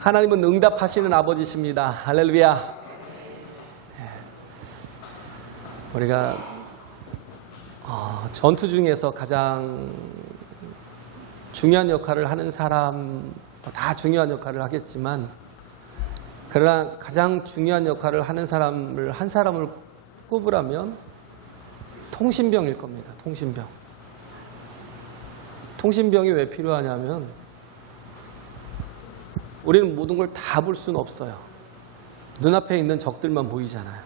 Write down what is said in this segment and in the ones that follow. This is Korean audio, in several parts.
하나님은 응답하시는 아버지십니다. 할렐루야. 우리가 전투 중에서 가장 중요한 역할을 하는 사람, 다 중요한 역할을 하겠지만, 그러나 가장 중요한 역할을 하는 사람을 한 사람을 꼽으라면 통신병일 겁니다. 통신병. 통신병이 왜 필요하냐면 우리는 모든 걸 다 볼 수는 없어요. 눈앞에 있는 적들만 보이잖아요.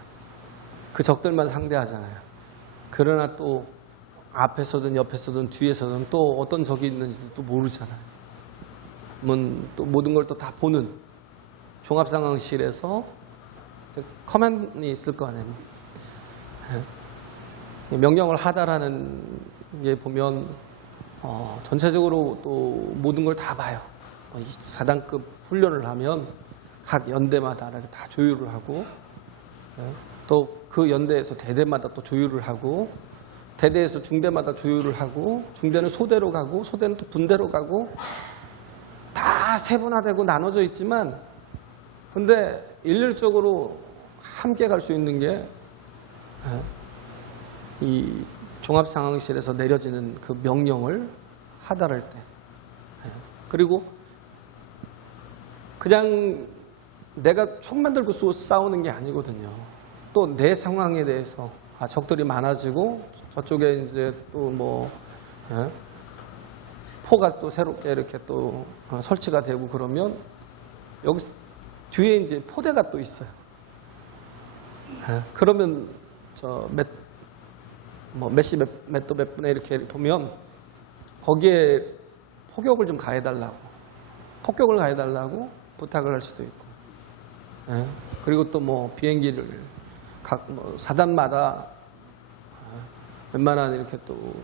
그 적들만 상대하잖아요. 그러나 또 앞에서든 옆에서든 뒤에서든 또 어떤 적이 있는지도 또 모르잖아요. 또 모든 걸 또 다 보는 종합상황실에서 커맨이 있을 거 아니에요. 명령을 하다라는 게 보면 전체적으로 또 모든 걸 다 봐요. 4단급 훈련을 하면 각 연대마다 다 조율을 하고, 또 그 연대에서 대대마다 또 조율을 하고, 대대에서 중대마다 조율을 하고, 중대는 소대로 가고, 소대는 또 분대로 가고, 다 세분화되고 나눠져 있지만, 근데 일률적으로 함께 갈 수 있는 게 이 종합상황실에서 내려지는 그 명령을 하달할 때, 그리고 그냥 내가 총만 들고 싸우는 게 아니거든요. 또 내 상황에 대해서 적들이 많아지고 저쪽에 이제 또 포가 또 새롭게 이렇게 또 설치가 되고 그러면 여기 뒤에 이제 포대가 또 있어요. 그러면 몇 도 몇 분에 이렇게 보면 거기에 포격을 좀 가해달라고, 폭격을 가해달라고 부탁을 할 수도 있고, 그리고 또 비행기를 각 사단마다 웬만한 이렇게 또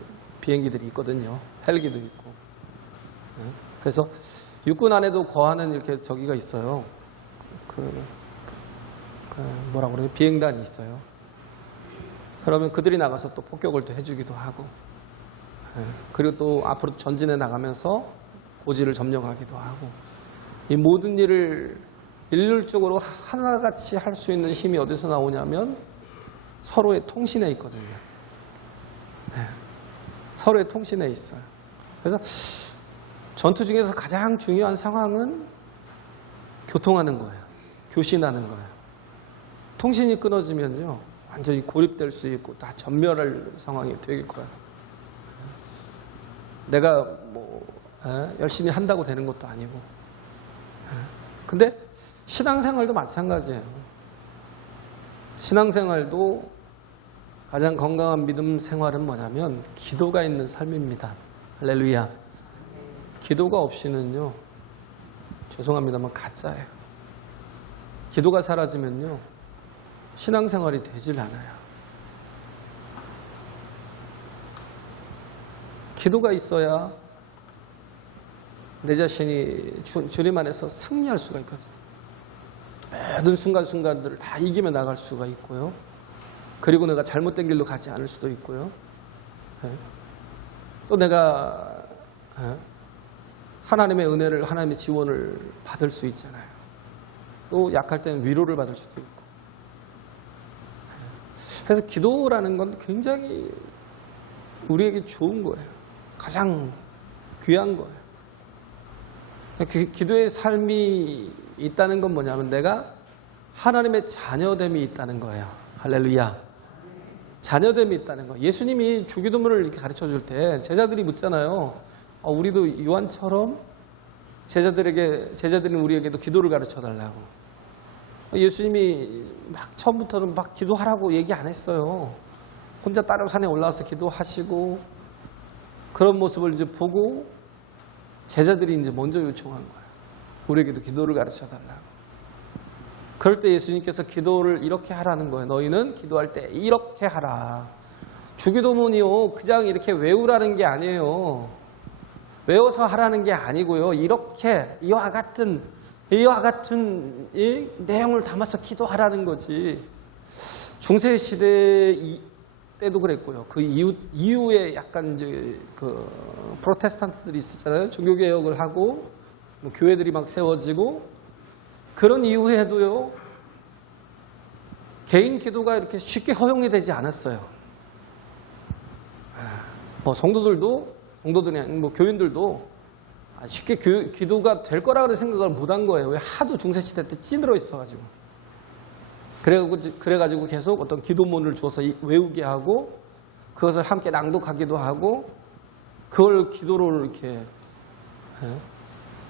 비행기들이 있거든요. 헬기도 있고. 그래서 육군 안에도 거하는 이렇게 저기가 있어요. 뭐라고 그래요? 비행단이 있어요. 그러면 그들이 나가서 또 폭격을 또 해주기도 하고, 그리고 또 앞으로 전진해 나가면서 고지를 점령하기도 하고, 이 모든 일을 일률적으로 하나같이 할 수 있는 힘이 어디서 나오냐면 서로의 통신에 있거든요. 서로의 통신에 있어요. 그래서 전투 중에서 가장 중요한 상황은 교통하는 거예요. 교신하는 거예요. 통신이 끊어지면요, 완전히 고립될 수 있고 다 전멸할 상황이 되길 거예요. 내가 열심히 한다고 되는 것도 아니고. 근데 신앙생활도 마찬가지예요. 신앙생활도 가장 건강한 믿음 생활은 뭐냐면 기도가 있는 삶입니다. 할렐루야. 기도가 없이는요, 죄송합니다만 가짜예요. 기도가 사라지면요, 신앙생활이 되질 않아요. 기도가 있어야 내 자신이 주님 안에서 승리할 수가 있거든요. 모든 순간순간들을 다 이기며 나갈 수가 있고요. 그리고 내가 잘못된 길로 가지 않을 수도 있고요. 또 내가 하나님의 은혜를, 하나님의 지원을 받을 수 있잖아요. 또 약할 때는 위로를 받을 수도 있고. 그래서 기도라는 건 굉장히 우리에게 좋은 거예요. 가장 귀한 거예요. 기도의 삶이 있다는 건 뭐냐면 내가 하나님의 자녀됨이 있다는 거예요. 할렐루야. 자녀됨이 있다는 거. 예수님이 주기도문을 이렇게 가르쳐 줄 때 제자들이 묻잖아요. 우리도 요한처럼 제자들은 우리에게도 기도를 가르쳐 달라고. 예수님이 막 처음부터는 막 기도하라고 얘기 안 했어요. 혼자 다른 산에 올라와서 기도하시고, 그런 모습을 이제 보고 제자들이 이제 먼저 요청한 거예요. 우리에게도 기도를 가르쳐 달라고. 그럴 때 예수님께서 기도를 이렇게 하라는 거예요. 너희는 기도할 때 이렇게 하라. 주기도문이요, 그냥 이렇게 외우라는 게 아니에요. 외워서 하라는 게 아니고요. 이렇게 이와 같은 이 내용을 담아서 기도하라는 거지. 중세시대 때도 그랬고요. 그 이후에 약간 이제 그 프로테스탄트들이 있었잖아요. 종교개혁을 하고 뭐 교회들이 막 세워지고 그런 이후에도요. 개인 기도가 이렇게 쉽게 허용이 되지 않았어요. 뭐 성도들이 아니고 뭐 교인들도 쉽게 기도가 될 거라고 생각을 못한 거예요. 왜? 하도 중세시대 때 찌들어 있어가지고. 그래가지고 계속 어떤 기도문을 주어서 외우게 하고 그것을 함께 낭독하기도 하고 그걸 기도로 이렇게.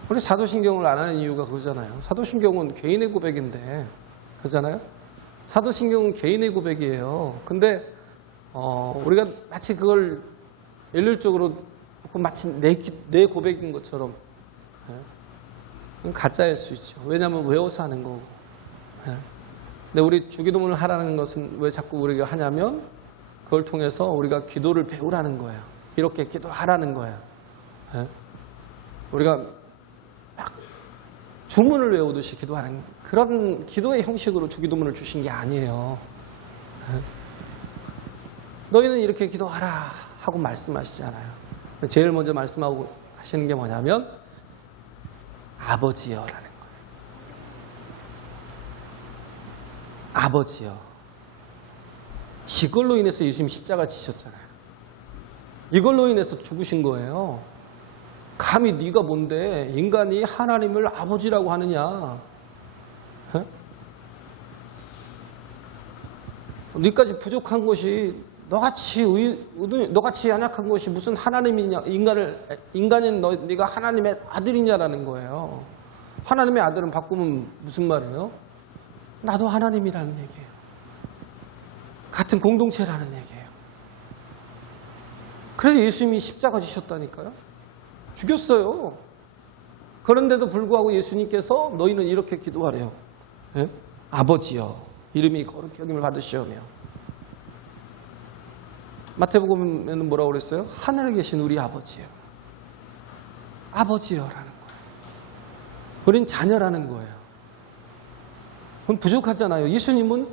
우리 사도신경을 안 하는 이유가 그거잖아요. 사도신경은 개인의 고백인데, 그렇잖아요? 사도신경은 개인의 고백이에요. 근데 우리가 마치 그걸 일률적으로 마치 내 고백인 것처럼 가짜일 수 있죠. 왜냐하면 외워서 하는 거고. 근데 우리 주기도문을 하라는 것은 왜 자꾸 우리가 하냐면 그걸 통해서 우리가 기도를 배우라는 거예요. 이렇게 기도하라는 거예요. 우리가 막 주문을 외우듯이 기도하는 그런 기도의 형식으로 주기도문을 주신 게 아니에요. 너희는 이렇게 기도하라 하고 말씀하시잖아요. 제일 먼저 말씀하고 하시는 게 뭐냐면 아버지여라는 거예요. 아버지여. 이걸로 인해서 예수님 십자가 지셨잖아요. 이걸로 인해서 죽으신 거예요. 감히 네가 뭔데 인간이 하나님을 아버지라고 하느냐. 네까지 부족한 것이 너같이 연약한 것이 무슨 하나님이냐. 인간인 네가 하나님의 아들이냐라는 거예요. 하나님의 아들은 바꾸면 무슨 말이에요? 나도 하나님이라는 얘기예요. 같은 공동체라는 얘기예요. 그래서 예수님이 십자가 지셨다니까요. 죽였어요. 그런데도 불구하고 예수님께서 너희는 이렇게 기도하래요. 예? 아버지여 이름이 거룩히 여김을 받으시오며. 마태복음에는 뭐라고 그랬어요? 하늘에 계신 우리 아버지요. 아버지여라는 거예요. 우린 자녀라는 거예요. 그럼 부족하잖아요. 예수님은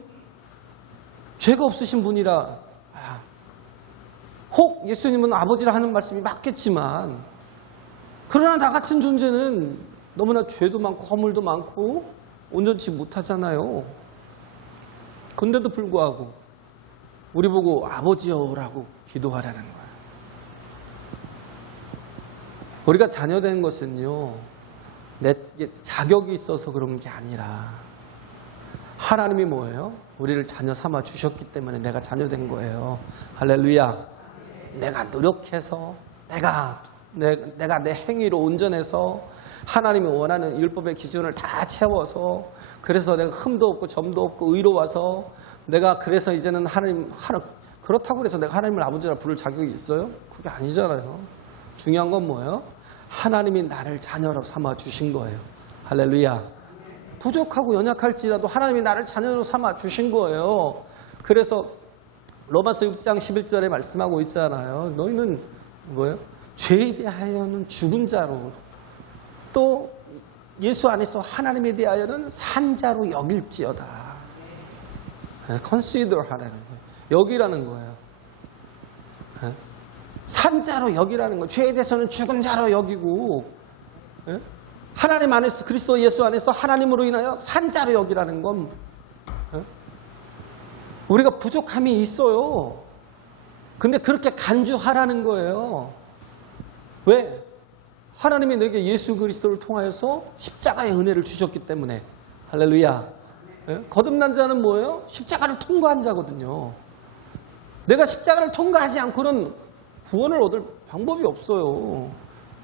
죄가 없으신 분이라 혹 예수님은 아버지라 하는 말씀이 맞겠지만 그러나 나 같은 존재는 너무나 죄도 많고 허물도 많고 온전치 못하잖아요. 그런데도 불구하고 우리 보고 아버지여라고 기도하라는 거예요. 우리가 자녀된 것은요, 내 자격이 있어서 그런 게 아니라 하나님이 뭐예요? 우리를 자녀 삼아 주셨기 때문에 내가 자녀된 거예요. 할렐루야. 내가 노력해서 내가 내 행위로 온전해서 하나님이 원하는 율법의 기준을 다 채워서 그래서 내가 흠도 없고 점도 없고 의로워서 내가 그래서 이제는 그렇다고 해서 내가 하나님을 아버지라 부를 자격이 있어요? 그게 아니잖아요. 중요한 건 뭐예요? 하나님이 나를 자녀로 삼아 주신 거예요. 할렐루야. 부족하고 연약할지라도 하나님이 나를 자녀로 삼아 주신 거예요. 그래서 로마서 6장 11절에 말씀하고 있잖아요. 너희는 뭐예요? 죄에 대하여는 죽은 자로 또 예수 안에서 하나님에 대하여는 산 자로 여길지어다. consider 하라는 거예요. 여기라는 거예요. 산 자로 여기라는 거예요. 죄에 대해서는 죽은 자로 여기고 하나님 안에서 그리스도 예수 안에서 하나님으로 인하여 산 자로 여기라는 건 우리가 부족함이 있어요. 근데 그렇게 간주하라는 거예요. 왜? 하나님이 내게 예수 그리스도를 통하여서 십자가의 은혜를 주셨기 때문에. 할렐루야. 거듭난 자는 뭐예요? 십자가를 통과한 자거든요. 내가 십자가를 통과하지 않고는 구원을 얻을 방법이 없어요.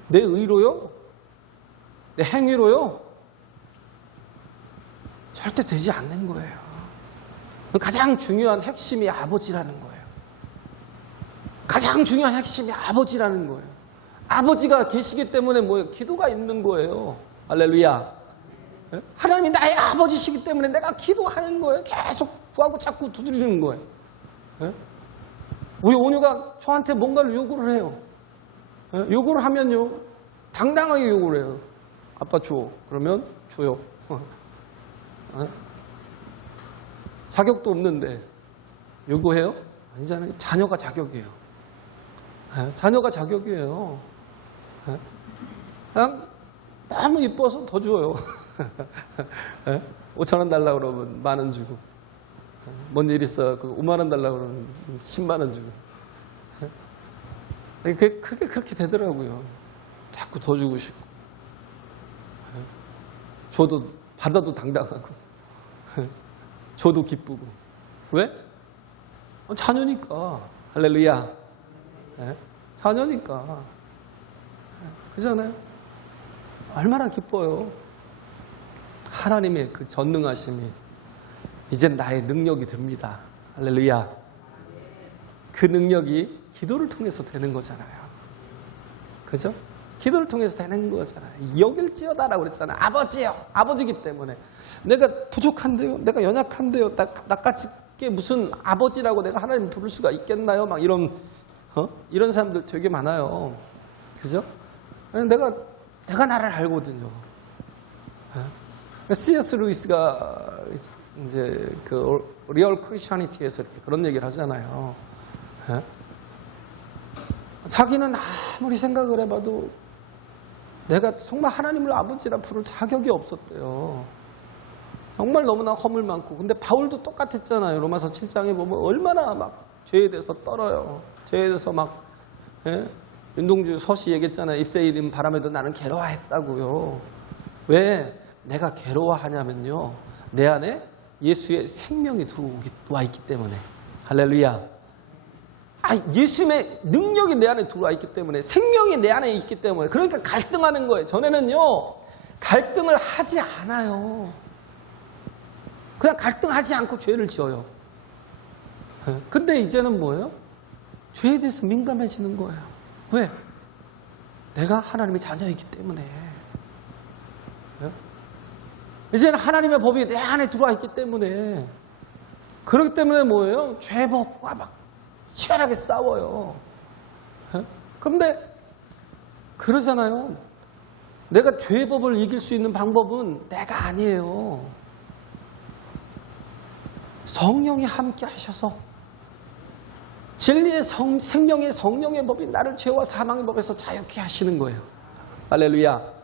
내 의로요? 내 행위로요? 절대 되지 않는 거예요. 가장 중요한 핵심이 아버지라는 거예요. 가장 중요한 핵심이 아버지라는 거예요. 아버지가 계시기 때문에 뭐예요? 기도가 있는 거예요. 할렐루야. 하나님이 나의 아버지시기 때문에 내가 기도하는 거예요. 계속 구하고 자꾸 두드리는 거예요. 우리 온유가 저한테 뭔가를 요구를 해요. 요구를 하면요, 당당하게 요구를 해요. 아빠 줘. 그러면 줘요. 자격도 없는데 요구해요? 아니잖아요. 자녀가 자격이에요. 자녀가 자격이에요. 그냥 너무 이뻐서 더 줘요. 5,000원 달라고 그러면 10,000원 주고, 뭔 일 있어 5만원 달라고 그러면 10만원 주고. 그게 그렇게 되더라고요. 자꾸 더 주고 싶고, 줘도 받아도 당당하고, 줘도 기쁘고. 왜? 자녀니까. 할렐루야. 자녀니까. 그잖아요. 얼마나 기뻐요. 하나님의 그 전능하심이 이젠 나의 능력이 됩니다. 할렐루야. 그 능력이 기도를 통해서 되는 거잖아요. 그죠? 기도를 통해서 되는 거잖아요. 여길지어다라고 그랬잖아요. 아버지요. 아버지기 때문에. 내가 부족한데요. 내가 연약한데요. 나같이 무슨 아버지라고 내가 하나님 부를 수가 있겠나요? 막 이런 사람들 되게 많아요. 그죠? 내가 나를 알거든요. C.S. 루이스가 이제 그 리얼 크리스천니티에서 이렇게 그런 얘기를 하잖아요. 자기는 아무리 생각을 해봐도 내가 정말 하나님을 아버지라 부를 자격이 없었대요. 정말 너무나 허물 많고. 근데 바울도 똑같았잖아요. 로마서 7장에 보면 얼마나 막 죄에 대해서 떨어요. 죄에 대해서 막, 윤동주 서시 얘기했잖아요. 입새이름 바람에도 나는 괴로워했다고요. 왜 내가 괴로워하냐면요, 내 안에 예수의 생명이 들어와 있기 때문에. 할렐루야. 예수님의 능력이 내 안에 들어와 있기 때문에, 생명이 내 안에 있기 때문에. 그러니까 갈등하는 거예요. 전에는요, 갈등을 하지 않아요. 그냥 갈등하지 않고 죄를 지어요. 근데 이제는 뭐예요? 죄에 대해서 민감해지는 거예요. 왜? 내가 하나님의 자녀이기 때문에. 이제는 하나님의 법이 내 안에 들어와 있기 때문에. 그렇기 때문에 뭐예요? 죄법과 막 치열하게 싸워요. 근데 그러잖아요. 내가 죄법을 이길 수 있는 방법은 내가 아니에요. 성령이 함께 하셔서, 진리의 생명의 성령의 법이 나를 죄와 사망의 법에서 자유케 하시는 거예요. 할렐루야.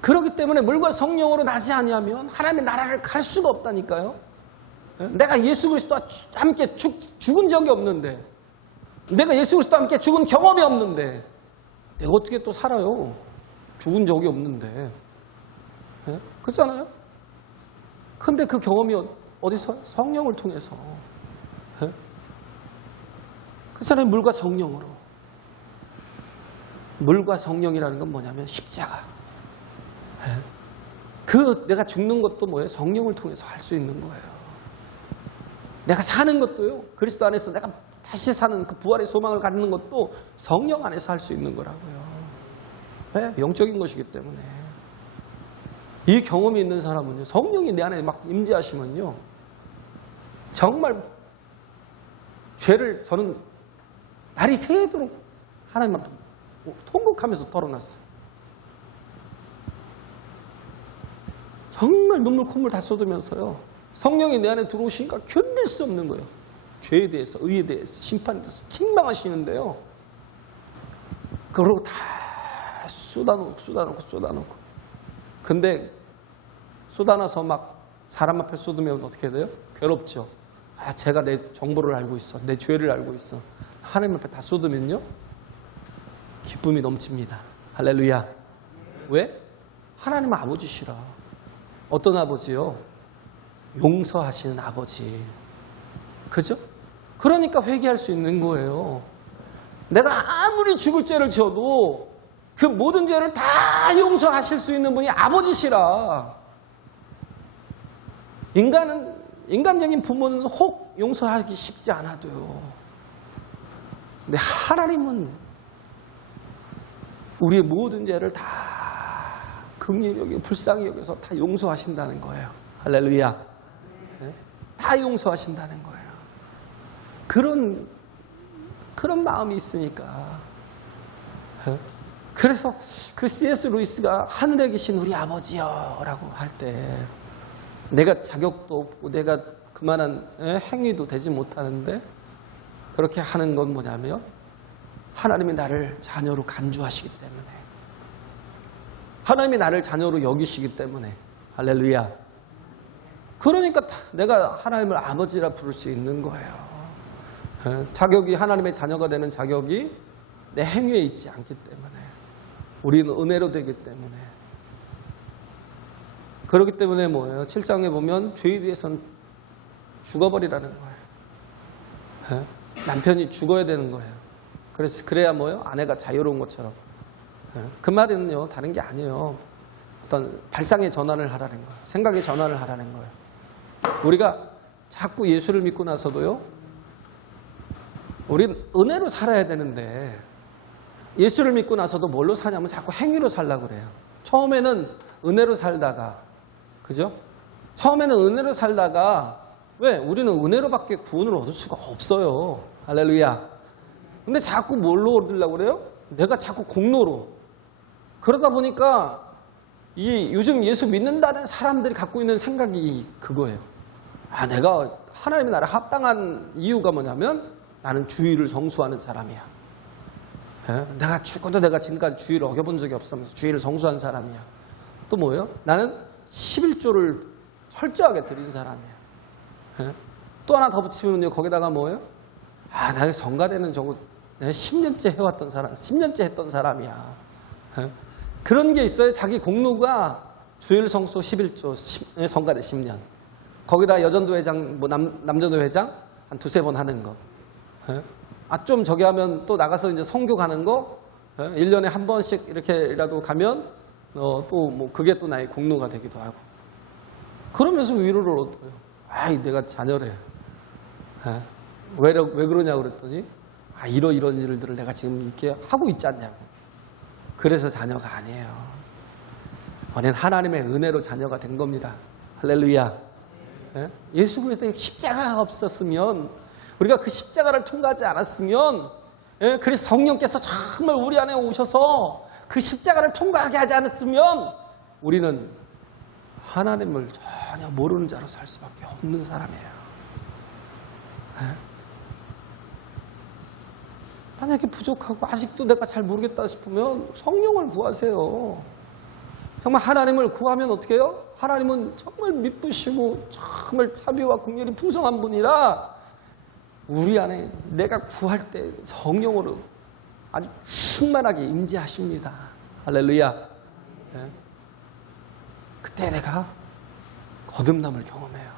그렇기 때문에 물과 성령으로 나지 아니하면 하나님의 나라를 갈 수가 없다니까요. 내가 예수 그리스도와 함께 죽은 적이 없는데, 내가 예수 그리스도와 함께 죽은 경험이 없는데 내가 어떻게 또 살아요? 죽은 적이 없는데. 그렇잖아요? 근데 그 경험이 어디서? 성령을 통해서. 그렇잖아요. 물과 성령으로. 물과 성령이라는 건 뭐냐면 십자가. 내가 죽는 것도 뭐예요? 성령을 통해서 할 수 있는 거예요. 내가 사는 것도요, 그리스도 안에서 내가 다시 사는 그 부활의 소망을 갖는 것도 성령 안에서 할 수 있는 거라고요. 왜? 영적인 것이기 때문에. 이 경험이 있는 사람은요, 성령이 내 안에 막 임재하시면요, 정말 죄를 저는 날이 새도록 하나님 앞에 통곡하면서 털어놨어요. 정말 눈물 콧물 다 쏟으면서요, 성령이 내 안에 들어오시니까 견딜 수 없는 거예요. 죄에 대해서, 의에 대해서, 심판에 대해서 책망하시는데요, 그러고 다 쏟아놓고. 근데 쏟아놔서 막 사람 앞에 쏟으면 어떻게 돼요? 괴롭죠. 제가 내 정보를 알고 있어. 내 죄를 알고 있어. 하나님 앞에 다 쏟으면요, 기쁨이 넘칩니다. 할렐루야. 왜? 하나님 아버지시라. 어떤 아버지요? 용서하시는 아버지. 그죠? 그러니까 회개할 수 있는 거예요. 내가 아무리 죽을 죄를 지어도 그 모든 죄를 다 용서하실 수 있는 분이 아버지시라. 인간적인 부모는 혹 용서하기 쉽지 않아도요, 근데 하나님은 우리의 모든 죄를 다 긍휼히 여기고 불쌍히 여기서 다 용서하신다는 거예요. 할렐루야. 다 용서하신다는 거예요. 그런 마음이 있으니까. 그래서 그 C.S. 루이스가 하늘에 계신 우리 아버지여 라고 할 때 내가 자격도 없고 내가 그만한 행위도 되지 못하는데 그렇게 하는 건 뭐냐면 하나님이 나를 자녀로 간주하시기 때문에, 하나님이 나를 자녀로 여기시기 때문에, 할렐루야. 그러니까 내가 하나님을 아버지라 부를 수 있는 거예요. 자격이, 하나님의 자녀가 되는 자격이 내 행위에 있지 않기 때문에, 우리는 은혜로 되기 때문에. 그렇기 때문에 뭐예요? 7장에 보면 죄에 대해서는 죽어버리라는 거예요. 남편이 죽어야 되는 거예요. 그래야 뭐예요? 아내가 자유로운 것처럼. 그 말은요, 다른 게 아니에요. 어떤 발상의 전환을 하라는 거예요. 생각의 전환을 하라는 거예요. 우리가 자꾸 예수를 믿고 나서도요, 우린 은혜로 살아야 되는데 예수를 믿고 나서도 뭘로 사냐면 자꾸 행위로 살려고 그래요. 처음에는 은혜로 살다가, 그죠? 처음에는 은혜로 살다가, 왜? 우리는 은혜로밖에 구원을 얻을 수가 없어요. 할렐루야. 근데 자꾸 뭘로 얻으려고 그래요? 내가 자꾸 공로로. 그러다 보니까 요즘 예수 믿는다는 사람들이 갖고 있는 생각이 그거예요. 내가 하나님이 나를 합당한 이유가 뭐냐면 나는 주의를 성수하는 사람이야. 내가 죽어도 내가 지금까지 주의를 어겨본 적이 없으면서 주의를 성수한 사람이야. 또 뭐예요? 나는 11조를 철저하게 드린 사람이야. 또 하나 더 붙이면요, 거기다가 뭐예요? 나는 성가대는 저거 내가 10년째 해왔던 사람, 10년째 했던 사람이야. 그런 게 있어요. 자기 공로가 주일 성수 11조, 성가대 10년. 거기다 여전도 회장, 남전도 회장 한 두세 번 하는 거. 좀 저기 하면 또 나가서 이제 선교 가는 거, 1년에 한 번씩 이렇게라도 가면, 또 뭐 그게 또 나의 공로가 되기도 하고. 그러면서 위로를 얻어요. 내가 자녀래. 왜 그러냐고 그랬더니, 이런 일들을 내가 지금 이렇게 하고 있지 않냐고. 그래서 자녀가 아니에요. 우리는 하나님의 은혜로 자녀가 된 겁니다. 할렐루야. 예수 그리스도의 십자가가 없었으면, 우리가 그 십자가를 통과하지 않았으면, 그래서 성령께서 정말 우리 안에 오셔서 그 십자가를 통과하게 하지 않았으면 우리는 하나님을 전혀 모르는 자로 살 수밖에 없는 사람이에요. 만약에 부족하고 아직도 내가 잘 모르겠다 싶으면 성령을 구하세요. 정말 하나님을 구하면 어떻게 해요? 하나님은 정말 미쁘시고 정말 자비와 긍휼이 풍성한 분이라 우리 안에 내가 구할 때 성령으로 아주 충만하게 임재하십니다. 할렐루야. 그때 내가 거듭남을 경험해요.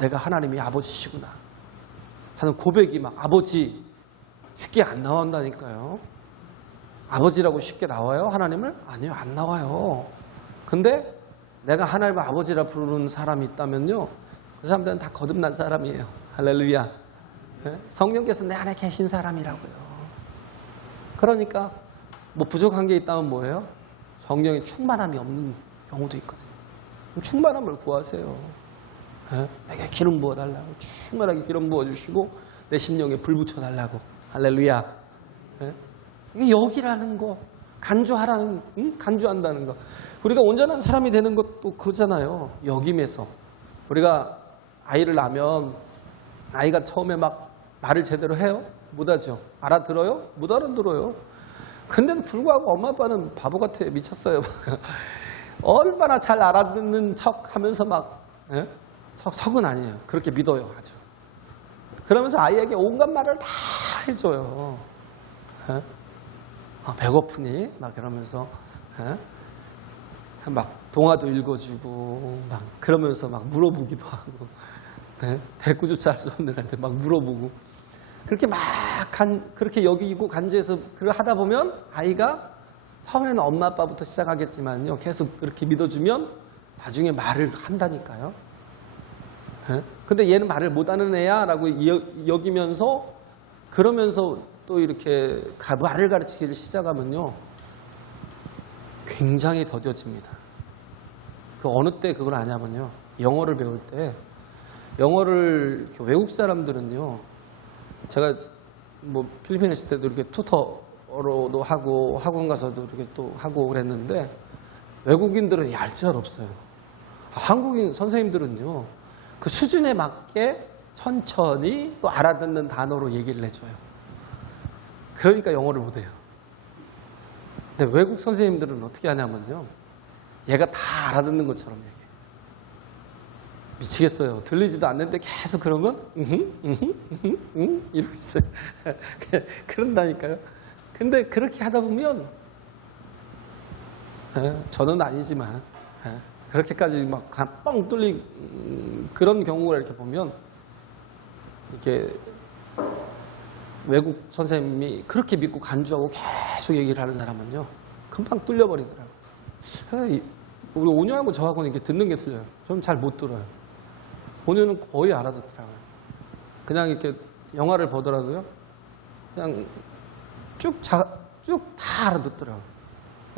내가 하나님이 아버지시구나 하는 고백이 막, 아버지 쉽게 안 나온다니까요. 아버지라고 쉽게 나와요? 하나님을? 아니요, 안 나와요. 근데 내가 하나님을 아버지라 부르는 사람이 있다면요, 그 사람들은 다 거듭난 사람이에요. 할렐루야. 성령께서 내 안에 계신 사람이라고요. 그러니까 뭐 부족한 게 있다면 뭐예요? 성령의 충만함이 없는 경우도 있거든요. 충만함을 구하세요. 내게 기름 부어달라고, 충만하게 기름 부어주시고 내 심령에 불 붙여달라고. 할렐루야. 이게 여기라는 거, 간주하라는, 간주한다는 거. 우리가 온전한 사람이 되는 것도 그잖아요. 여김에서. 우리가 아이를 낳으면 아이가 처음에 막 말을 제대로 해요? 못하죠. 알아들어요? 못 알아들어요. 근데도 불구하고 엄마 아빠는 바보 같아요. 미쳤어요. 얼마나 잘 알아듣는 척 하면서 막, 척은 아니에요. 그렇게 믿어요. 아주. 그러면서 아이에게 온갖 말을 다 해줘요. 배고프니? 막 이러면서, 막 동화도 읽어주고, 막 그러면서 막 물어보기도 하고, 대꾸조차 할 수 없는 애한테 막 물어보고, 그렇게 막 그렇게 여기고 간주해서 하다 보면 아이가 처음에는 엄마 아빠부터 시작하겠지만요, 계속 그렇게 믿어주면 나중에 말을 한다니까요. 근데 얘는 말을 못하는 애야 라고 여기면서, 그러면서 또 이렇게 말을 가르치기를 시작하면요, 굉장히 더뎌집니다. 그 어느 때 그걸 아냐면요, 영어를 배울 때, 영어를 외국 사람들은요, 제가 뭐 필리핀에 있을 때도 이렇게 투터로도 하고 학원 가서도 이렇게 또 하고 그랬는데 외국인들은 얄짤 없어요. 한국인 선생님들은요, 그 수준에 맞게 천천히 또 알아듣는 단어로 얘기를 해줘요. 그러니까 영어를 못해요. 근데 외국 선생님들은 어떻게 하냐면요, 얘가 다 알아듣는 것처럼 얘기해요. 미치겠어요. 들리지도 않는데 계속 그러면 이러고 있어요. 그런다니까요. 근데 그렇게 하다 보면 저는 아니지만 그렇게까지 막 뻥 뚫린 그런 경우를 이렇게 보면 이렇게 외국 선생님이 그렇게 믿고 간주하고 계속 얘기를 하는 사람은요, 금방 뚫려버리더라고요. 우리 온유하고 저하고는 이렇게 듣는 게 틀려요. 저는 잘 못 들어요. 온유는 거의 알아듣더라고요. 그냥 이렇게 영화를 보더라도요, 그냥 쭉 다 알아듣더라고요.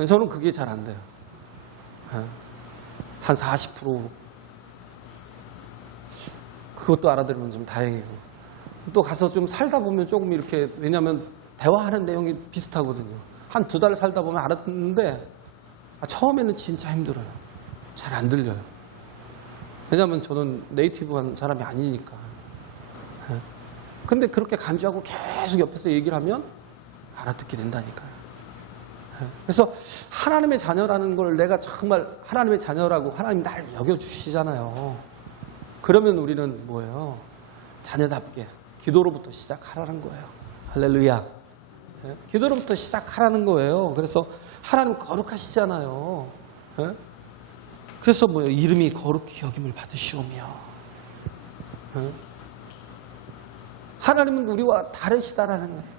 저는 그게 잘 안 돼요. 한 40% 그것도 알아들으면 좀 다행이고, 또 가서 좀 살다 보면 조금 이렇게, 왜냐하면 대화하는 내용이 비슷하거든요. 한 2달 살다 보면 알아듣는데 처음에는 진짜 힘들어요. 잘 안 들려요. 왜냐하면 저는 네이티브한 사람이 아니니까. 근데 그렇게 간주하고 계속 옆에서 얘기를 하면 알아듣게 된다니까요. 그래서 하나님의 자녀라는 걸 내가 정말 하나님의 자녀라고 하나님 날 여겨주시잖아요. 그러면 우리는 뭐예요? 자녀답게 기도로부터 시작하라는 거예요. 할렐루야. 기도로부터 시작하라는 거예요. 그래서 하나님 거룩하시잖아요. 그래서 뭐예요? 이름이 거룩히 여김을 받으시오며. 하나님은 우리와 다르시다라는 거예요.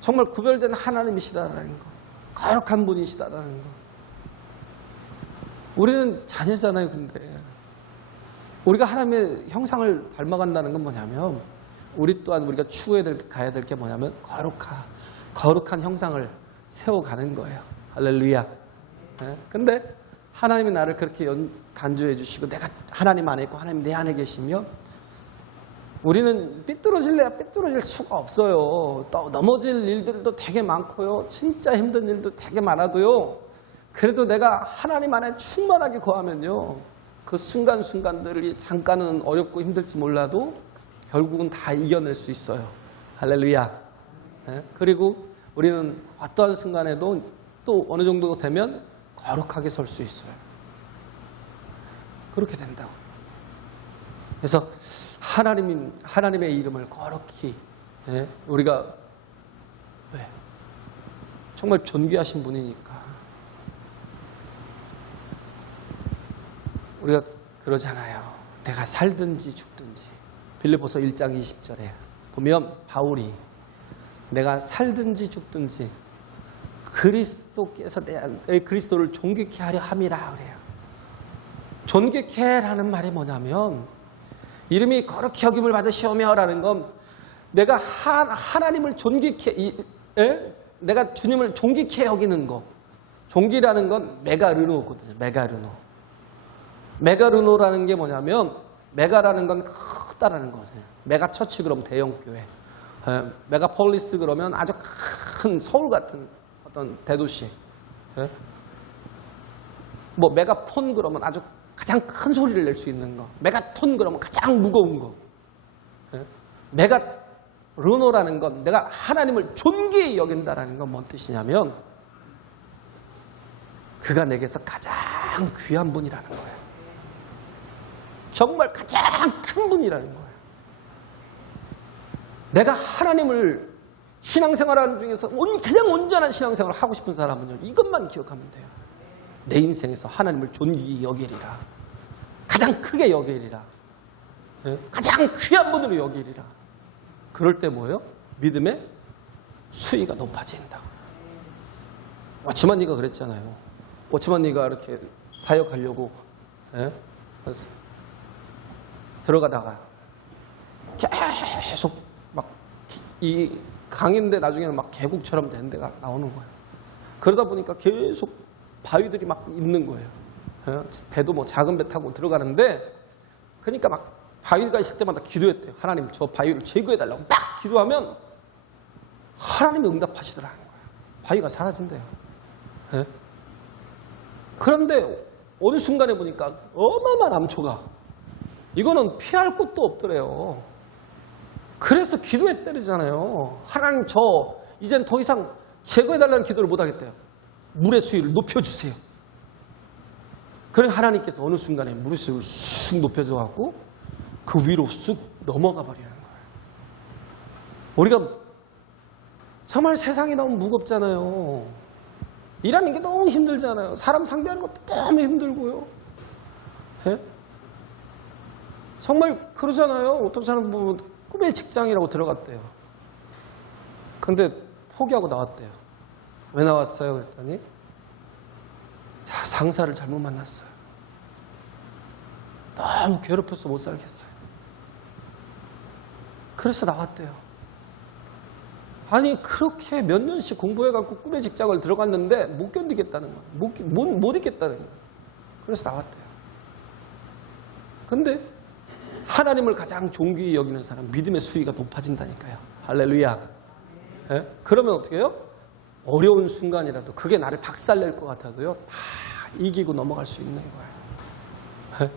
정말 구별된 하나님이시다라는 거. 거룩한 분이시다라는 거. 우리는 자녀잖아요. 근데 우리가 하나님의 형상을 닮아간다는 건 뭐냐면, 우리 또한 우리가 추구해야 가야 될 게 뭐냐면 거룩한 형상을 세워가는 거예요. 할렐루야. 근데 하나님이 나를 그렇게 간주해 주시고 내가 하나님 안에 있고 하나님 내 안에 계시며, 우리는 삐뚤어질래야 삐뚤어질 수가 없어요. 또 넘어질 일들도 되게 많고요. 진짜 힘든 일도 되게 많아도요. 그래도 내가 하나님 안에 충만하게 거하면요, 그 순간순간들이 잠깐은 어렵고 힘들지 몰라도 결국은 다 이겨낼 수 있어요. 할렐루야. 그리고 우리는 어떠한 순간에도 또 어느 정도 되면 거룩하게 설 수 있어요. 그렇게 된다고. 그래서 하나님의 이름을 거룩히, 우리가 왜? 정말 존귀하신 분이니까. 우리가 그러잖아요. 내가 살든지 죽든지. 빌립보서 1장 20절에 보면 바울이 내가 살든지 죽든지 그리스도께서 그리스도를 존귀케 하려 함이라 그래요. 존귀케라는 말이 뭐냐면, 이름이 거룩히 여김을 받으시오며라는 건 내가 하나님을 존귀케, 내가 주님을 존귀케 여기는 거. 존귀라는 건 메가르노거든요. 메가르노라는 게 뭐냐면, 메가라는 건 크다라는 거죠. 메가처치 그러면 대형교회, 메가폴리스 그러면 아주 큰 서울 같은 어떤 대도시, 뭐 메가폰 그러면 아주 가장 큰 소리를 낼 수 있는 거, 메가톤 그러면 가장 무거운 거. 메가르노라는 건 내가 하나님을 존귀히 여긴다라는 건 뭔 뜻이냐면, 그가 내게서 가장 귀한 분이라는 거예요. 정말 가장 큰 분이라는 거예요. 내가 하나님을 신앙생활하는 중에서 가장 온전한 신앙생활을 하고 싶은 사람은요, 이것만 기억하면 돼요. 내 인생에서 하나님을 존귀히 여기리라. 가장 크게 여기리라. 가장 귀한 분으로 여기리라. 그럴 때 뭐예요? 믿음의 수위가 높아진다고. 워치만니가 그랬잖아요. 워치만니가 이렇게 사역하려고 들어가다가 계속 막 이 강인데 나중에는 막 계곡처럼 된 데가 나오는 거예요. 그러다 보니까 계속 바위들이 막 있는 거예요. 배도 뭐 작은 배 타고 들어가는데, 그러니까 막 바위가 있을 때마다 기도했대요. 하나님 저 바위를 제거해달라고 막 기도하면 하나님이 응답하시더라는 거예요. 바위가 사라진대요. 예? 그런데 어느 순간에 보니까 어마어마한 암초가 이거는 피할 곳도 없더래요. 그래서 기도했다잖아요. 하나님 저 이젠 더 이상 제거해달라는 기도를 못하겠대요. 물의 수위를 높여주세요. 그래 하나님께서 어느 순간에 물의 수위를 쑥 높여줘갖고 그 위로 쑥 넘어가 버리는 거예요. 우리가 정말 세상이 너무 무겁잖아요. 일하는 게 너무 힘들잖아요. 사람 상대하는 것도 너무 힘들고요. 예? 정말 그러잖아요. 어떤 사람 보면 꿈의 직장이라고 들어갔대요. 근데 포기하고 나왔대요. 왜 나왔어요? 그랬더니 상사를 잘못 만났어요. 너무 괴롭혀서 못 살겠어요. 그래서 나왔대요. 아니 그렇게 몇 년씩 공부해갖고 꿈의 직장을 들어갔는데 못 견디겠다는 거예요. 못 있겠다는 거예요. 그래서 나왔대요. 근데 하나님을 가장 존귀히 여기는 사람 믿음의 수위가 높아진다니까요. 할렐루야. 예? 그러면 어떻게 해요? 어려운 순간이라도 그게 나를 박살낼 것 같아도요 다 이기고 넘어갈 수 있는 거예요. 예?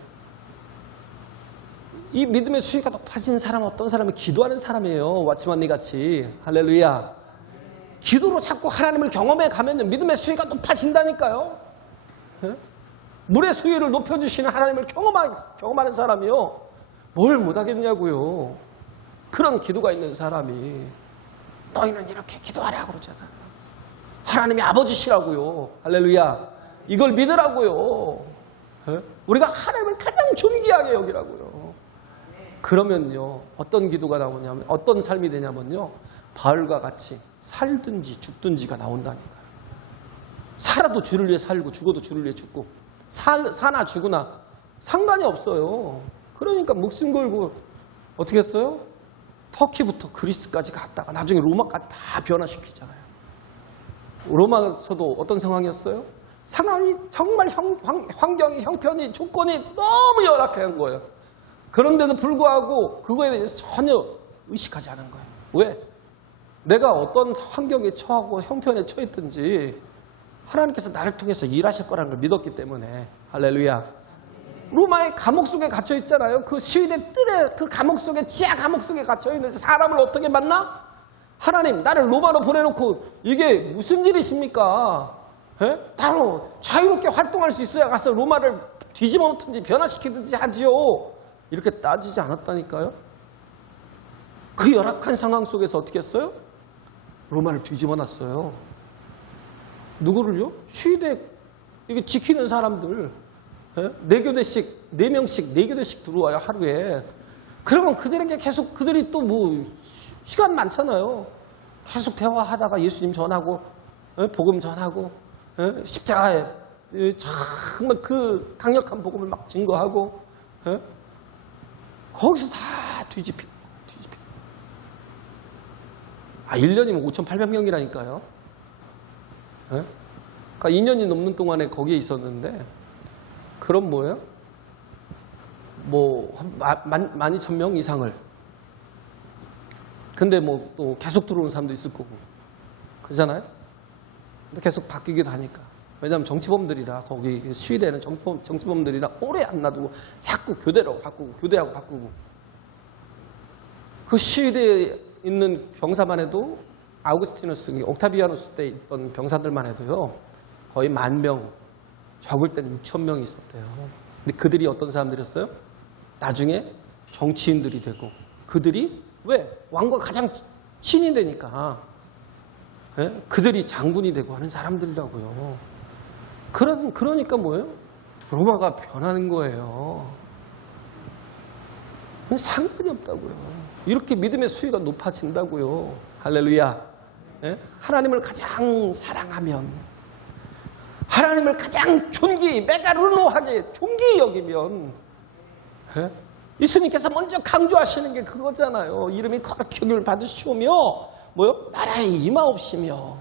이 믿음의 수위가 높아진 사람 어떤 사람은 기도하는 사람이에요. 왓츠만니 같이. 할렐루야. 기도로 자꾸 하나님을 경험해 가면 믿음의 수위가 높아진다니까요. 예? 물의 수위를 높여주시는 하나님을 경험하는 사람이요. 뭘 못하겠냐고요. 그런 기도가 있는 사람이 너희는 이렇게 기도하라고 그러잖아요. 하나님이 아버지시라고요. 할렐루야. 이걸 믿으라고요. 예? 우리가 하나님을 가장 존귀하게 여기라고요. 그러면요 어떤 기도가 나오냐면 어떤 삶이 되냐면요 바울과 같이 살든지 죽든지가 나온다니까요. 살아도 주를 위해 살고 죽어도 주를 위해 죽고 사나 죽으나 상관이 없어요. 그러니까 목숨 걸고 어떻게 했어요? 터키부터 그리스까지 갔다가 나중에 로마까지 다 변화시키잖아요. 로마에서도 어떤 상황이었어요? 상황이 정말 환경이 형편이 조건이 너무 열악한 거예요. 그런데도 불구하고 그거에 대해서 전혀 의식하지 않은 거예요. 왜? 내가 어떤 환경에 처하고 형편에 처했든지 하나님께서 나를 통해서 일하실 거라는 걸 믿었기 때문에. 할렐루야. 로마의 감옥 속에 갇혀 있잖아요. 그 시위대 뜰에 그 감옥 속에 지하 감옥 속에 갇혀 있는 사람을 어떻게 만나? 하나님 나를 로마로 보내놓고 이게 무슨 일이십니까? 예? 바로 자유롭게 활동할 수 있어야 가서 로마를 뒤집어 놓든지 변화시키든지 하지요. 이렇게 따지지 않았다니까요. 그 열악한 상황 속에서 어떻게 했어요? 로마를 뒤집어 놨어요. 누구를요? 시위대 이게 지키는 사람들. 예? 4교대씩 4교대씩 들어와요 하루에. 그러면 그들에게 계속 그들이 또 뭐 시간 많잖아요. 계속 대화하다가 예수님 전하고 복음 전하고 십자가에 정말 그 강력한 복음을 막 증거하고 거기서 다 뒤집히고 1년이면 5,800명이라니까요. 그러니까 2년이 넘는 동안에 거기에 있었는데 그럼 뭐예요? 뭐 12,000명 이상을. 근데 뭐 또 계속 들어오는 사람도 있을 거고 그러잖아요. 근데 계속 바뀌기도 하니까. 왜냐하면 정치범들이라 거기 시위대는 정치범들이라 오래 안 놔두고 자꾸 교대로 바꾸고 교대하고 바꾸고. 그 시위대에 있는 병사만 해도 아우구스티누스, 옥타비아누스 때 있던 병사들만 해도요 거의 10,000명, 적을 때는 6,000명이 있었대요. 근데 그들이 어떤 사람들이었어요? 나중에 정치인들이 되고 그들이 왜? 왕과 가장 친이 되니까 그들이 장군이 되고 하는 사람들이라고요. 그러니까 뭐예요? 로마가 변하는 거예요. 상관이 없다고요. 이렇게 믿음의 수위가 높아진다고요. 할렐루야. 하나님을 가장 사랑하면 하나님을 가장 존귀히 메가루노하게 존귀히 여기면 예수님께서 먼저 강조하시는 게 그거잖아요. 이름이 거룩히 여김을 받으시오며 뭐요? 나라에 임하옵시며.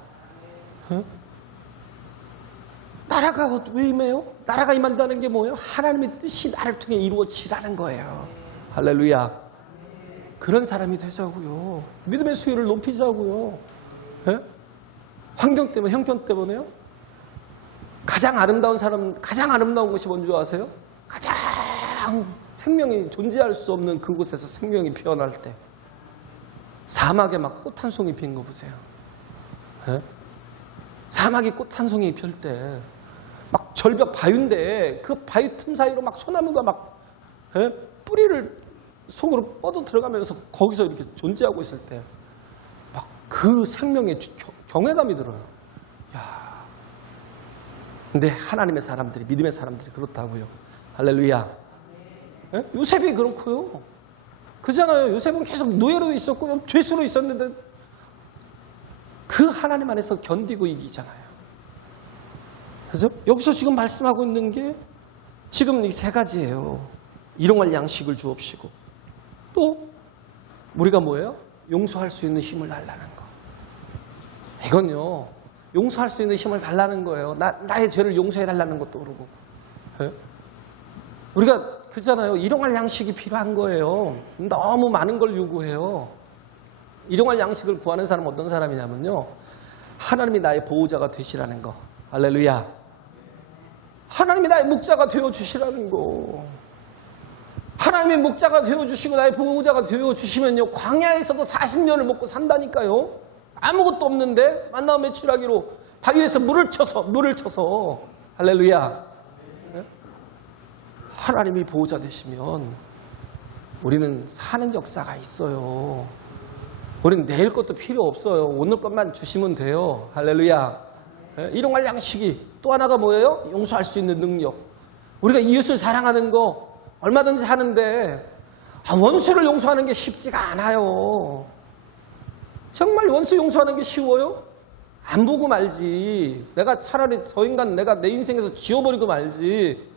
나라가 왜 임해요? 나라가 임한다는 게 뭐예요? 하나님의 뜻이 나를 통해 이루어지라는 거예요. 할렐루야. 그런 사람이 되자고요. 믿음의 수위를 높이자고요. 예? 환경 때문에, 형편 때문에요? 가장 아름다운 사람, 가장 아름다운 것이 뭔지 아세요? 가장 생명이 존재할 수 없는 그곳에서 생명이 피어날 때 사막에 막 꽃 한 송이 핀 거 보세요. 예? 사막이 꽃 한 송이 필 때 막 절벽 바위인데 그 바위 틈 사이로 막 소나무가 막 예? 뿌리를 속으로 뻗어 들어가면서 거기서 이렇게 존재하고 있을 때 막 그 생명에 경외감이 들어요. 야. 근데 하나님의 사람들이, 믿음의 사람들이 그렇다고요. 할렐루야. 예? 요셉이 그렇고요. 그잖아요. 요셉은 계속 노예로 있었고요. 죄수로 있었는데 그 하나님 안에서 견디고 이기잖아요. 그래서 여기서 지금 말씀하고 있는 게 지금 이 세 가지예요. 일용할 양식을 주옵시고 또 우리가 뭐예요? 용서할 수 있는 힘을 달라는 거. 이건요. 용서할 수 있는 힘을 달라는 거예요. 나의 죄를 용서해 달라는 것도 그러고. 네? 우리가 그렇잖아요. 일용할 양식이 필요한 거예요. 너무 많은 걸 요구해요. 일용할 양식을 구하는 사람은 어떤 사람이냐면요. 하나님이 나의 보호자가 되시라는 거. 할렐루야. 하나님이 나의 목자가 되어주시라는 거. 하나님의 목자가 되어주시고 나의 보호자가 되어주시면요. 광야에서도 40년을 먹고 산다니까요. 아무것도 없는데 만나와 메추라기로 바위에서 물을 쳐서 할렐루야. 하나님이 보호자 되시면 우리는 사는 역사가 있어요. 우리는 내일 것도 필요 없어요. 오늘 것만 주시면 돼요. 할렐루야. 일용할 양식이 또 하나가 뭐예요? 용서할 수 있는 능력. 우리가 이웃을 사랑하는 거 얼마든지 하는데 원수를 용서하는 게 쉽지가 않아요. 정말 원수 용서하는 게 쉬워요? 안 보고 말지. 내가 차라리 저 인간 내가 내 인생에서 지워버리고 말지.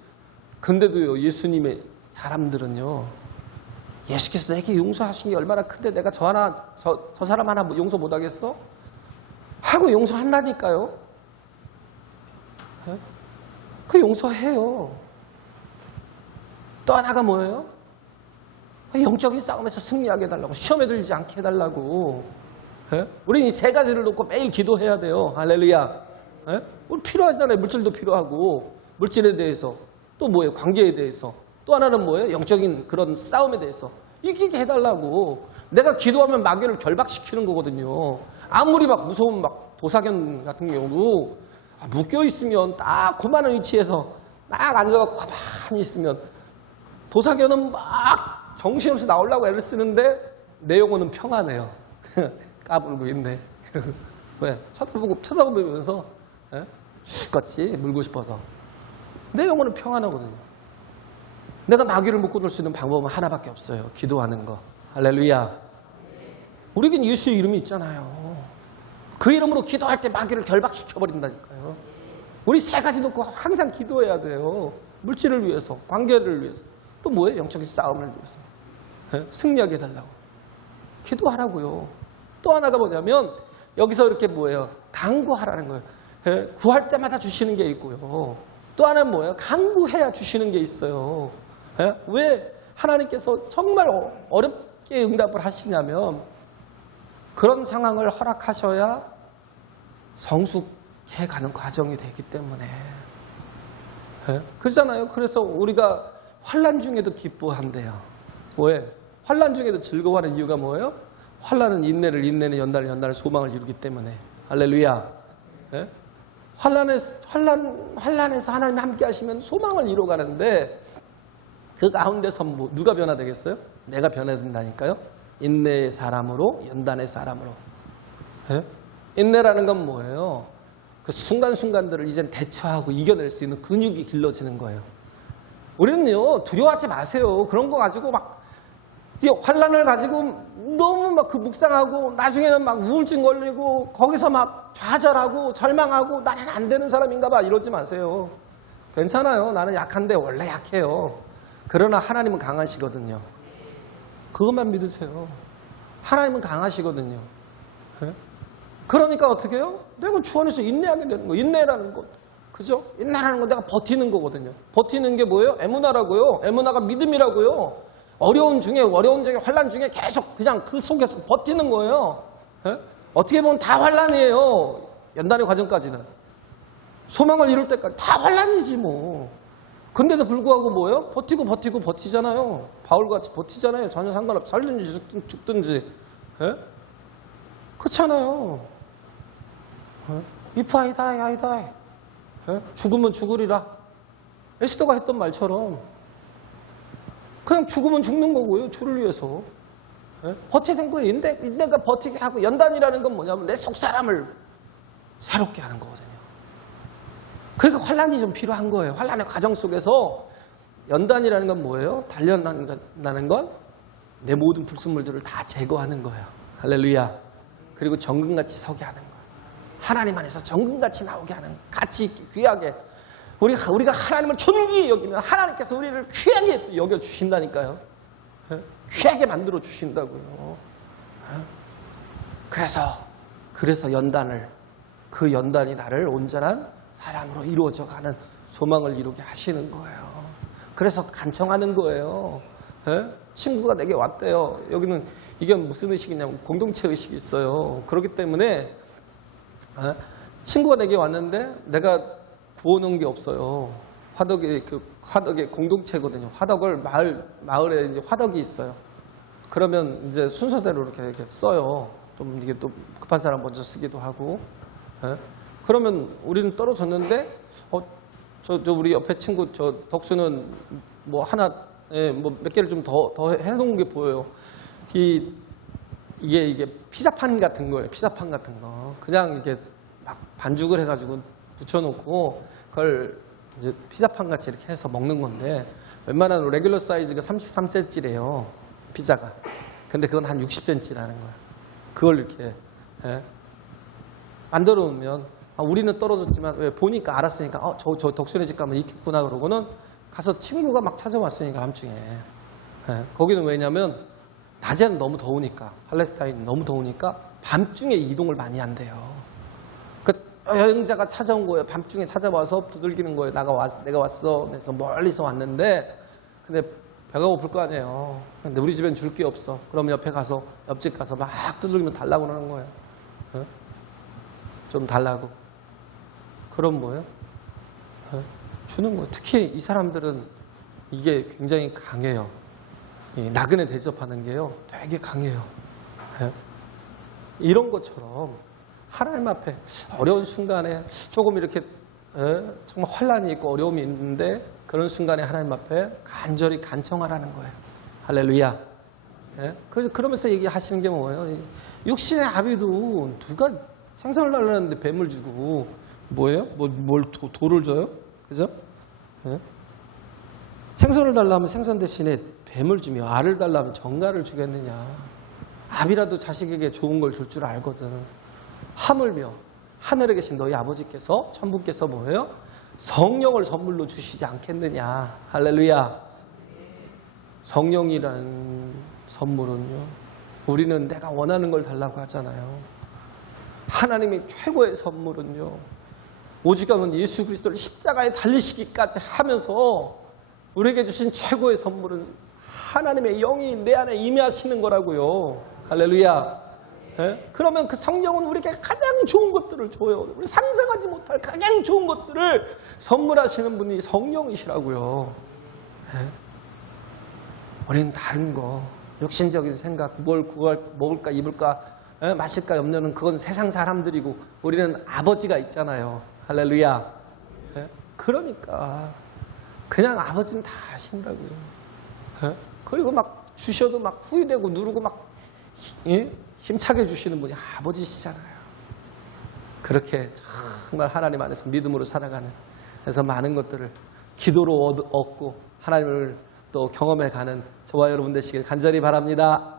근데도요, 예수님의 사람들은요, 예수께서 내게 용서하신 게 얼마나 큰데 내가 저 사람 하나 용서 못하겠어? 하고 용서한다니까요. 그 용서해요. 또 하나가 뭐예요? 영적인 싸움에서 승리하게 해달라고, 시험에 들지 않게 해달라고. 우리 이 세 가지를 놓고 매일 기도해야 돼요. 할렐루야. 우리 필요하잖아요. 물질도 필요하고, 물질에 대해서. 또 뭐예요? 관계에 대해서. 또 하나는 뭐예요? 영적인 그런 싸움에 대해서. 이기게 해달라고. 내가 기도하면 마귀를 결박시키는 거거든요. 아무리 막 무서운 막 도사견 같은 경우도 묶여있으면 딱 그만한 위치에서 딱 앉아갖고 가만히 있으면 도사견은 막 정신없이 나오려고 애를 쓰는데 내 영혼은 평안해요. 까불고 있네. 왜? 쳐다보면서 죽겠지 물고 싶어서. 내 영혼은 평안하거든요. 내가 마귀를 묶어놓을 수 있는 방법은 하나밖에 없어요. 기도하는 거. 할렐루야. 우리에겐 예수의 이름이 있잖아요. 그 이름으로 기도할 때 마귀를 결박시켜버린다니까요. 우리 세 가지 놓고 항상 기도해야 돼요. 물질을 위해서, 관계를 위해서. 또 뭐예요? 영적인 싸움을 위해서. 승리하게 해달라고. 기도하라고요. 또 하나가 뭐냐면 여기서 이렇게 뭐예요? 간구하라는 거예요. 구할 때마다 주시는 게 있고요. 또 하나는 뭐예요? 간구해야 주시는 게 있어요. 왜 하나님께서 정말 어렵게 응답을 하시냐면 그런 상황을 허락하셔야 성숙해가는 과정이 되기 때문에. 그렇잖아요. 그래서 우리가 환난 중에도 기뻐한대요. 왜? 환난 중에도 즐거워하는 이유가 뭐예요? 환난은 인내를, 인내는 연단을 소망을 이루기 때문에. 할렐루야. 환난에서 하나님이 함께 하시면 소망을 이루어가는데 그 가운데서 누가 변화되겠어요? 내가 변화된다니까요. 인내의 사람으로, 연단의 사람으로. 인내라는 건 뭐예요? 그 순간순간들을 이젠 대처하고 이겨낼 수 있는 근육이 길러지는 거예요. 우리는요, 두려워하지 마세요. 그런 거 가지고 막 환난을 가지고 너무 막 그 묵상하고 나중에는 막 우울증 걸리고 거기서 막 좌절하고 절망하고 나는 안 되는 사람인가 봐 이러지 마세요. 괜찮아요. 나는 약한데 원래 약해요. 그러나 하나님은 강하시거든요. 그것만 믿으세요. 하나님은 강하시거든요. 그러니까 어떻게 해요? 내가 주 안에서 인내하게 되는 거예요. 인내라는 것. 그죠? 인내라는 건 내가 버티는 거거든요. 버티는 게 뭐예요? 에무나라고요. 에무나가 믿음이라고요. 어려운 중에 환난 중에 계속 그냥 그 속에서 버티는 거예요. 예? 어떻게 보면 다 환난이에요. 연단의 과정까지는. 소망을 이룰 때까지 다 환난이지 뭐. 근데도 불구하고 뭐예요? 버티고 버티잖아요. 바울같이 버티잖아요. 전혀 상관없이 살든지 죽든지. 예? 그렇잖아요. 예? If I die, I die. 예? 죽으면 죽으리라. 에스더가 했던 말처럼 그냥 죽으면 죽는 거고요. 주를 위해서. 예? 버티는 거예요. 인내가 버티게 하고 연단이라는 건 뭐냐면 내 속사람을 새롭게 하는 거거든요. 그러니까 환란이 좀 필요한 거예요. 환란의 과정 속에서 연단이라는 건 뭐예요? 단련한다는 건 내 모든 불순물들을 다 제거하는 거예요. 할렐루야. 그리고 정금같이 서게 하는 거예요. 하나님 안에서 정금같이 나오게 하는, 가치 있게 귀하게. 우리가 하나님을 존귀히 여기면 하나님께서 우리를 귀하게 여겨주신다니까요. 귀하게 만들어 주신다고요. 그래서 그 연단이 나를 온전한 사람으로 이루어져 가는 소망을 이루게 하시는 거예요. 그래서 간청하는 거예요. 친구가 내게 왔대요. 여기는 이게 무슨 의식이냐면 공동체 의식이 있어요. 그렇기 때문에 친구가 내게 왔는데 내가 구워놓은 게 없어요. 화덕이 공동체거든요. 화덕을 마을에 이제 화덕이 있어요. 그러면 이제 순서대로 이렇게 써요. 좀 이게 또 급한 사람 먼저 쓰기도 하고. 그러면 우리는 떨어졌는데, 우리 옆에 친구 덕수는 뭐 하나, 뭐 몇 개를 좀 더 해놓은 게 보여요. 이게 피자판 같은 거예요. 피자판 같은 거. 그냥 이렇게 막 반죽을 해가지고 붙여놓고 그걸 이제 피자판 같이 이렇게 해서 먹는 건데 웬만한 레귤러 사이즈가 33cm래요. 피자가. 근데 그건 한 60cm라는 거예요. 그걸 이렇게 만들어 놓으면 우리는 떨어졌지만 왜 보니까 알았으니까 저 덕순의 집 가면 있겠구나 그러고는 가서 친구가 막 찾아왔으니까 함중에. 거기는 왜냐면 낮에는 너무 더우니까 팔레스타인은 너무 더우니까 밤중에 이동을 많이 한대요. 여행자가 찾아온 거예요. 밤중에 찾아와서 두들기는 거예요. 내가 왔어. 그래서 멀리서 왔는데 근데 배가 고플 거 아니에요. 근데 우리 집엔 줄 게 없어. 그럼 옆집 가서 막 두들기면 달라고 그러는 거예요. 좀 달라고. 그럼 뭐예요? 주는 거예요. 특히 이 사람들은 이게 굉장히 강해요. 나그네 대접하는 게요. 되게 강해요. 이런 것처럼 하나님 앞에 어려운 순간에 조금 이렇게 정말 환란이 있고 어려움이 있는데 그런 순간에 하나님 앞에 간절히 간청하라는 거예요. 할렐루야. 그러면서 얘기하시는 게 뭐예요? 육신의 아비도 누가 생선을 달라는데 뱀을 주고 뭐예요? 돌을 줘요? 그죠? 생선을 달라면 생선 대신에 뱀을 주며 알을 달라면 정갈을 주겠느냐. 아비라도 자식에게 좋은 걸 줄 줄 알거든. 하물며 하늘에 계신 너희 아버지께서 천부께서 뭐예요? 성령을 선물로 주시지 않겠느냐. 할렐루야. 성령이라는 선물은요. 우리는 내가 원하는 걸 달라고 하잖아요. 하나님의 최고의 선물은요. 오직하면 예수 그리스도를 십자가에 달리시기까지 하면서 우리에게 주신 최고의 선물은 하나님의 영이 내 안에 임하시는 거라고요. 할렐루야. 그러면 그 성령은 우리에게 가장 좋은 것들을 줘요. 우리 상상하지 못할 가장 좋은 것들을 선물하시는 분이 성령이시라고요. 우리는 다른 거, 육신적인 생각, 뭘 먹을까 입을까 마실까 염려는 그건 세상 사람들이고 우리는 아버지가 있잖아요. 할렐루야. 그러니까 그냥 아버지는 다 아신다고요. 그리고 막 주셔도 막 후회되고 누르고 막 힘차게 주시는 분이 아버지시잖아요. 그렇게 정말 하나님 안에서 믿음으로 살아가는, 그래서 많은 것들을 기도로 얻고 하나님을 또 경험해 가는 저와 여러분 되시길 간절히 바랍니다.